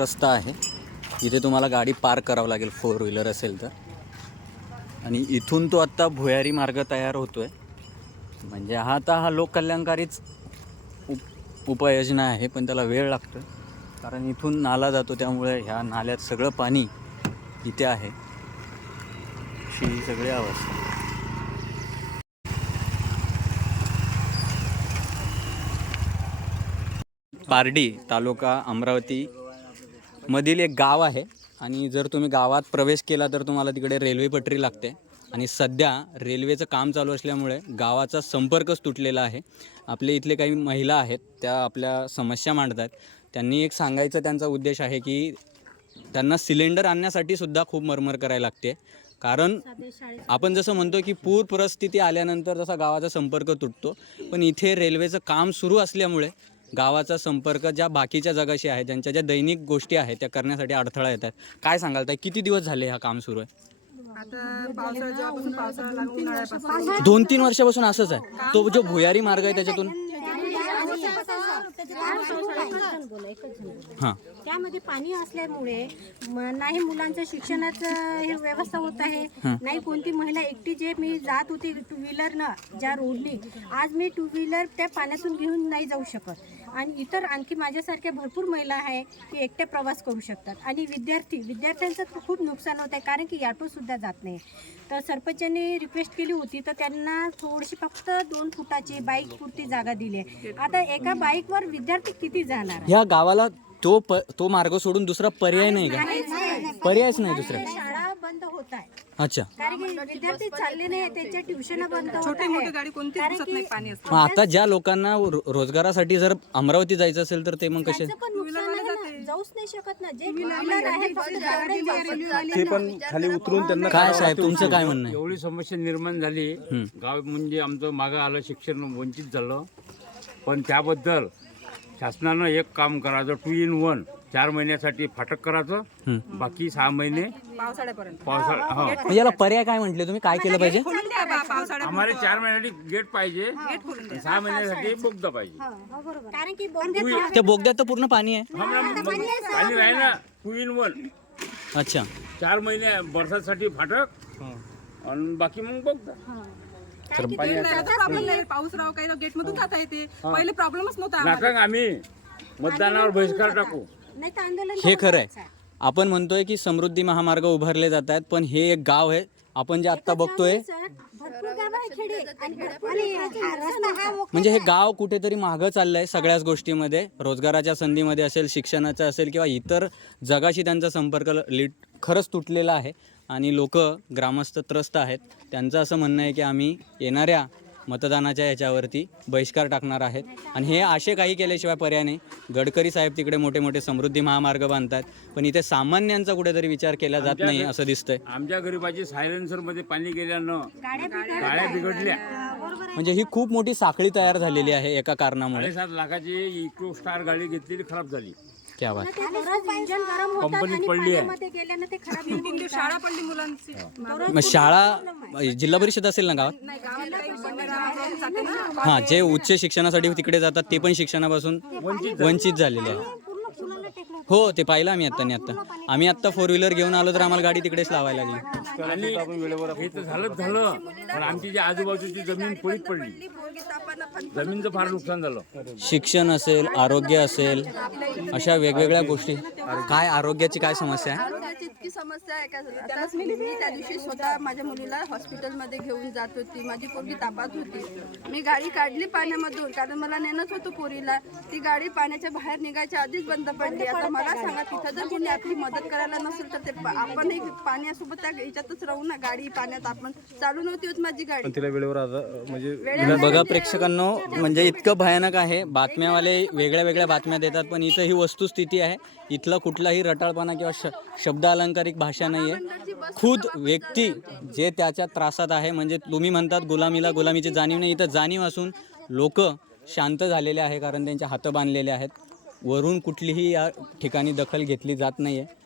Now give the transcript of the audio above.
रस्ता आहे. इथे तुम्हाला गाडी पार्क करावं लागेल फोर व्हीलर असेल तर. आणि इथून तो आत्ता भुयारी मार्ग तयार होतो आहे म्हणजे हा आता हा लोककल्याणकारीच उप उपाययोजना आहे पण त्याला वेळ लागतो कारण इथून नाला जातो त्यामुळे ह्या नाल्यात सगळं पाणी इथे आहे. अशी ही सगळी अवस्था. पारडी तालुका अमरावती मधील एक गाव आहे आणि जर तुम्ही गावात प्रवेश केला तर तुम्हाला तिकडे रेल्वे पटरी लागते. आणि सध्या रेल्वेचं काम चालू असल्यामुळे गावाचा संपर्कच तुटलेला आहे. आपले इथले काही महिला आहेत त्या आपल्या समस्या मांडत आहेत त्यांनी एक सांगायचं त्यांचा उद्देश आहे की त्यांना सिलेंडर आणण्यासाठी सुद्धा खूप मरमर करायला लागते. कारण आपण जसं म्हणतो की पूर परिस्थिती आल्यानंतर जसा गावाचा संपर्क तुटतो. पण इथे रेल्वेचं काम सुरू असल्यामुळे गावाचा संपर्क ज्या बाकीच्या जगाशी आहे ज्यांच्या ज्या दैनिक गोष्टी आहेत त्या करण्यासाठी अडथळा येतात. काय सांगाल ताई? किती दिवस झाले हा काम सुरू आहे? आता पावसाळा जेव्हापासून पावसाळा लागून उन्हाळ्यापासून. दोन तीन वर्षापासून असंच आहे. तो जो भुयारी मार्ग आहे त्याच्यातून? हां. त्यामध्ये पाणी असल्यामुळे नाही मुलांचं शिक्षणाचं हे व्यवस्था होत आहे. नाही कोणती महिला एकटी जे मी जात होती टू व्हीलरनं ज्या रोडनी आज मी टू व्हीलर त्या पाण्यातून घेऊन नाही जाऊ शकत. आणि इतर आणखी माझ्यासारख्या भरपूर महिला आहे की एकट्या प्रवास करू शकतात. आणि विद्यार्थी विद्यार्थ्यांचं तर खूप नुकसान होत आहे कारण की ऑटो सुद्धा जात नाही. तर सरपंचांनी रिक्वेस्ट केली होती तर त्यांना थोडीशी फक्त दोन फुटाची बाईक पुरती जागा दिली आहे. आता एका बाईकवर विद्यार्थी किती जाणार ह्या गावाला तो प तो मार्ग सोडून दुसरा पर्याय नाही का? पर्यायच नाही दुसरा. बंद होत आहे. अच्छा. कारण की विद्यार्थी चालले नाही त्यांच्या ट्युशन बंद होत छोटी मोठी गाडी कारण दिसत नाही पाणी असतं. मग आता ज्या लोकांना रो- रोजगारासाठी जर अमरावती जायचं असेल तर ते मग कसे? त्याचं पण नुकसान आहे ना. जाऊच नाही शकत ना. जे व्हीलर आहे फक्त तेवढेच जाऊ शकतात. ते पण खाली उतरून त्यांना काय साहेब तुमचं काय म्हणणं आहे? एवढी समस्या निर्माण झाली. गाव म्हणजे आमचं मागं आलं शिक्षण वंचित झालं. पण त्याबद्दल शासनानं एक काम करायचं टू इन वन चार महिन्यासाठी फाटक करायचं बाकी सहा महिने पावसाळ्यापर्यंत. पावसाळा हो मग याला पर्याय काय म्हटले तुम्ही? काय केलं पाहिजे? खोलून द्या बा पावसाळ्यात आम्हाला चार महिन्यासाठी गेट पाहिजे. आणि सहा महिन्यासाठी बोगदा पाहिजे. हो, बरोबर. कारण की बोगद्यात त्या बोगद्यात तर पूर्ण पाणी आहे. आणि राहील ना टू इन वन अच्छा. चार महिने बरसासाठी फाटक. आणि बाकी मग बोगदा. कारण की नाही पाऊस राव काही गेट मधून जाता येते. पहिले प्रॉब्लेमच नव्हता आम्हाला. नाका आम्ही मतदानावर बहिष्कार टाकू. नाही तर आंदोलन हे खरं आहे आपण म्हणतोय की समृद्धी महामार्ग उभारले जात आहेत पण हे एक गाव आहे. आपण जे आत्ता बघतोय सर, भरपूर गावं आहे खेडे. आणि भरपूर हा रस्ता हा मोकळा म्हणजे हे गाव कुठेतरी मागं चाललंय सगळ्याच गोष्टीमध्ये. रोजगाराच्या संधीमध्ये असेल शिक्षणाचं असेल किंवा इतर जगाशी त्यांचा संपर्क ल- लीट खरंच तुटलेला आहे. आणि लोक ग्रामस्थ त्रस्त आहेत. त्यांचं असं म्हणणं आहे की आम्ही येणाऱ्या मतदानाच्या याच्यावरती बहिष्कार टाकणार आहेत. आणि हे असे काही केल्याशिवाय पर्याय नाही. गडकरी साहेब तिकडे मोठे मोठे समृद्धी महामार्ग बांधतात. पण इथे सामान्यांचा कुठेतरी विचार केला जात नाही असं दिसतंय. आमच्या गरीबाची सायलेन्सरमध्ये पाणी गेल्यानं गाड्या बिघडल्या. गाड्या बिघडल्या. बरोबर आहे म्हणजे ही खूप मोठी साखळी तयार झालेली आहे एका कारणामुळे. साडेसात लाखाची इको स्टार गाडी घेतलेली खराब झाली. क्या बात ते दररोज इंजन गरम होतात कंपनी आणि पडली आहे. शाळा पडली मुलांची. मग शाळा जिल्हा परिषद असेल ना गावात? ना. हां जे उच्च शिक्षणासाठी तिकडे जातात ते पण शिक्षणापासून वंचित झालेले आहे पूर्ण पुलाला टेकलं होतं. हो ते पाहिलं आम्ही आत्ता नाही आत्ता आम्ही आत्ता फोर व्हीलर घेऊन आलो तर आम्हाला गाडी तिकडेच लावायला लागली. आणि हे तर झालंच झालं. पण आमची जी आजूबाजूची जमीन पडीत पडली. जमीनचं फार नुकसान झालं. शिक्षण असेल आरोग्य असेल अशा वेगवेगळ्या गोष्टी. काय आरोग्याची काय समस्या आहे? आरोग्याची इतकी समस्या आहे का? आता मी त्या दिवशी स्वतः माझ्या मुलीला हॉस्पिटलमध्ये घेऊन जात होती. माझी पोरगी तापात होती. मी गाडी काढली पाण्यामधून. कारण मला नेणंच होतं पोरीला. ती गाडी पाण्याच्या बाहेर निघायच्या आधीच बंद पडली. आता मला सांगा तिथं जर कोणी आपली मदत करायला नसेल तर ते पा- आपणही पाण्यासोबत त्या ह्याच्यातच राहू ना गाडी पाण्यात आपण चालू नव्हती होत माझी गाडी. तिला वेळेवर म्हणजे बघा प्रेक्षकांनो म्हणजे इतकं भयानक आहे बातम्यावाले वेगळ्या वेगळ्या बातम्या देतात पण इथं ही वस्तुस्थिती आहे इथला कुठलाही रटाळपणा किंवा श शब्द अलंकारिक भाषा नाही आहे खुद व्यक्ती जे त्याच्या त्रासात आहे म्हणजे तुम्ही म्हणतात गुलामीला गुलामीची जाणीव नाही इथं जाणीव असून लोक शांत झालेले आहे कारण त्यांचे हातं बांधलेले आहेत. वरून कुठलीही या ठिकाणी दखल घेतली जात नाही आहे